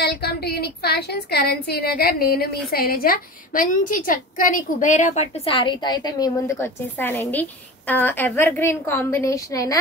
Welcome to unique fashions currency Nagar. నేను మీ శైలజ. మంచి చక్కని కుబేరా పట్టు సారీతో అయితే మీ ముందుకు వచ్చేసానండి. ఎవర్ గ్రీన్ కాంబినేషన్ అయినా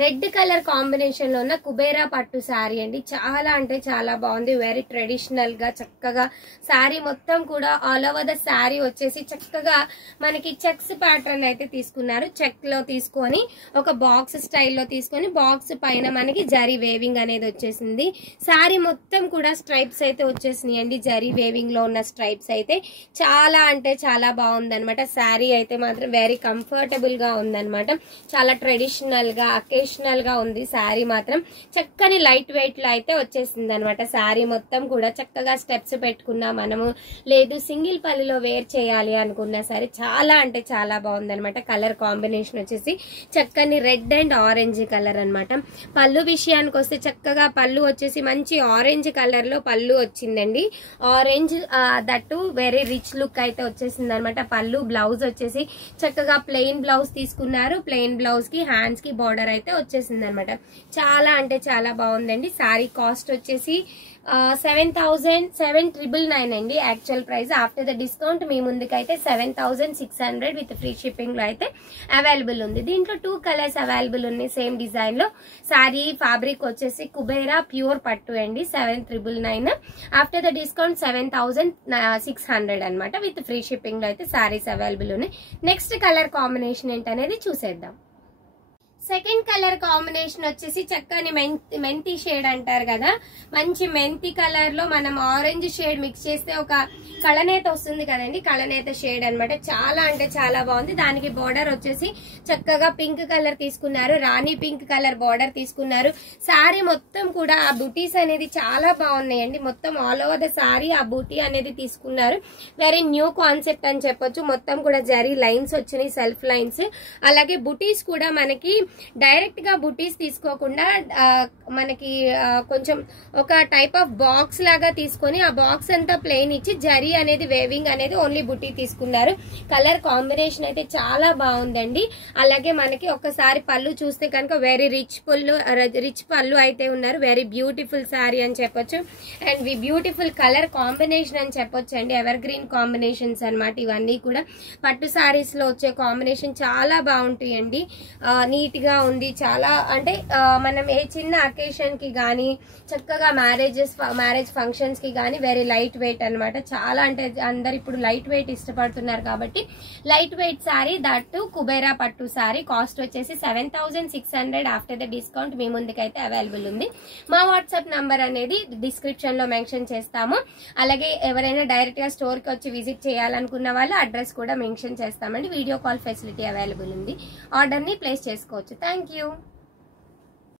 రెడ్ కలర్ కాంబినేషన్ లో ఉన్న కుబేరా పట్టు శారీ అండి. చాలా అంటే చాలా బాగుంది. వెరీ ట్రెడిషనల్ గా చక్కగా శారీ మొత్తం కూడా ఆల్ ఓవర్ ద శారీ వచ్చేసి చక్కగా మనకి చెక్స్ ప్యాటర్న్ అయితే తీసుకున్నారు. చెక్ లో తీసుకొని ఒక బాక్స్ స్టైల్లో తీసుకొని బాక్స్ పైన మనకి జరీ వేవింగ్ అనేది వచ్చేసింది. శారీ మొత్తం కూడా స్ట్రైప్స్ అయితే వచ్చేసినాయి అండి. జరీ వేవింగ్ లో ఉన్న స్ట్రైప్స్ అయితే చాలా అంటే చాలా బాగుంది అనమాట. శారీ అయితే మాత్రం వెరీ కంఫర్టబుల్ గా ఉందన్నమాట. చాలా ట్రెడిషనల్ గా అకేషనల్ గా ఉంది. శారీ మాత్రం చక్కని లైట్ వెయిట్ లో అయితే వచ్చేసింది అనమాట. శారీ మొత్తం కూడా చక్కగా స్టెప్స్ పెట్టుకున్నా మనము, లేదు సింగిల్ పల్లిలో వేర్ చేయాలి అనుకున్నా సరే చాలా అంటే చాలా బాగుంది అనమాట. కలర్ కాంబినేషన్ వచ్చేసి చక్కని రెడ్ అండ్ ఆరెంజ్ కలర్ అనమాట. పళ్ళు విషయానికి వస్తే చక్కగా పళ్ళు వచ్చేసి మంచి ఆరెంజ్ కలర్ లో పళ్ళు వచ్చిందండి. Orange that very rich look అయితే వచ్చేసింది అనమాట. పళ్ళు బ్లౌజ్ వచ్చేసి చక్కగా ప్లెయిన్ బ్లౌజ్ తీసుకున్నారు. ప్లెయిన్ బ్లౌజ్ కి హ్యాండ్స్ కి బార్డర్ అయితే వచ్చేసింది అనమాట. చాలా అంటే చాలా బాగుందండి. శారీ కాస్ట్ వచ్చేసి 7,999 అండి actual price. After the discount మీ ముందుకైతే 7,600 విత్ ఫ్రీ షిప్పింగ్ లో అయితే అవైలబుల్ ఉంది. దీంట్లో 2 కలర్స్ అవైలబుల్ ఉన్నాయి సేమ్ డిజైన్ లో. శారీ ఫ్యాబ్రిక్ వచ్చేసి కుబేరా ప్యూర్ పట్టు అండి. 7,999. ఆఫ్టర్ ద డిస్కౌంట్ 7,600 అనమాట. విత్ ఫ్రీ షిప్పింగ్ లో అయితే శారీస్ అవైలబుల్ ఉన్నాయి. నెక్స్ట్ కలర్ కాంబినేషన్ ఏంటనేది చూసేద్దాం. సెకండ్ కలర్ కాంబినేషన్ వచ్చేసి చక్కని మెంతి షేడ్ అంటారు కదా, మంచి మెంతి కలర్ లో మనం ఆరెంజ్ షేడ్ మిక్స్ చేస్తే ఒక కళనేత వస్తుంది కదండి. కళనేత షేడ్ అనమాట. చాలా అంటే చాలా బాగుంది. దానికి బార్డర్ వచ్చేసి చక్కగా పింక్ కలర్ తీసుకున్నారు. రాణి పింక్ కలర్ బార్డర్ తీసుకున్నారు. శారీ మొత్తం కూడా ఆ బూటీస్ అనేది చాలా బాగున్నాయండి. మొత్తం ఆల్ ఓవర్ ద శారీ ఆ బూటీ అనేది తీసుకున్నారు. వెరీ న్యూ కాన్సెప్ట్ అని చెప్పొచ్చు. మొత్తం కూడా జరీ లైన్స్ వచ్చినాయి, సెల్ఫ్ లైన్స్. అలాగే బూటీస్ కూడా మనకి డైరెక్ట్ గా బుటీస్ తీసుకోకుండా మనకి కొంచెం ఒక టైప్ ఆఫ్ బాక్స్ లాగా తీసుకొని ఆ బాక్స్ అంతా ప్లెయిన్ ఇచ్చి జరీ అనేది వేవింగ్ అనేది ఓన్లీ బుటీ తీసుకున్నారు. కలర్ కాంబినేషన్ అయితే చాలా బాగుందండి. అలాగే మనకి ఒక్కసారి పళ్ళు చూస్తే కనుక వెరీ రిచ్ పళ్ళు అయితే ఉన్నారు. వెరీ బ్యూటిఫుల్ శారీ అని చెప్పొచ్చు. అండ్ బ్యూటిఫుల్ కలర్ కాంబినేషన్ అని చెప్పొచ్చు అండి. ఎవర్ గ్రీన్ కాంబినేషన్స్ అనమాట. ఇవన్నీ కూడా పట్టు శారీస్ లో వచ్చే కాంబినేషన్ చాలా బాగుంటాయండి. నీట్ గా ఉంది. చాలా అంటే మనం ఏ చిన్న అకేషన్ కి గానీ చక్కగా మ్యారేజ్ ఫంక్షన్స్ కి గానీ వెరీ లైట్ వెయిట్ అనమాట. చాలా అంటే అందరు ఇప్పుడు లైట్ వెయిట్ ఇష్టపడుతున్నారు కాబట్టి light weight sari, that Kubera పట్టు శారీ. కాస్ట్ వచ్చేసి 7,600 ఆఫ్టర్ ద డిస్కౌంట్ మీ ముందుకైతే అవైలబుల్ ఉంది. మా వాట్సాప్ నంబర్ అనేది డిస్క్రిప్షన్ లో మెన్షన్ చేస్తాము. అలాగే ఎవరైనా డైరెక్ట్ గా స్టోర్ కి వచ్చి విజిట్ చేయాలనుకున్న వాళ్ళు అడ్రస్ కూడా మెన్షన్ చేస్తామండి. వీడియో కాల్ ఫెసిలిటీ అవైలబుల్ ఉంది. ఆర్డర్ ని ప్లేస్ చేసుకోవచ్చు. Thank you.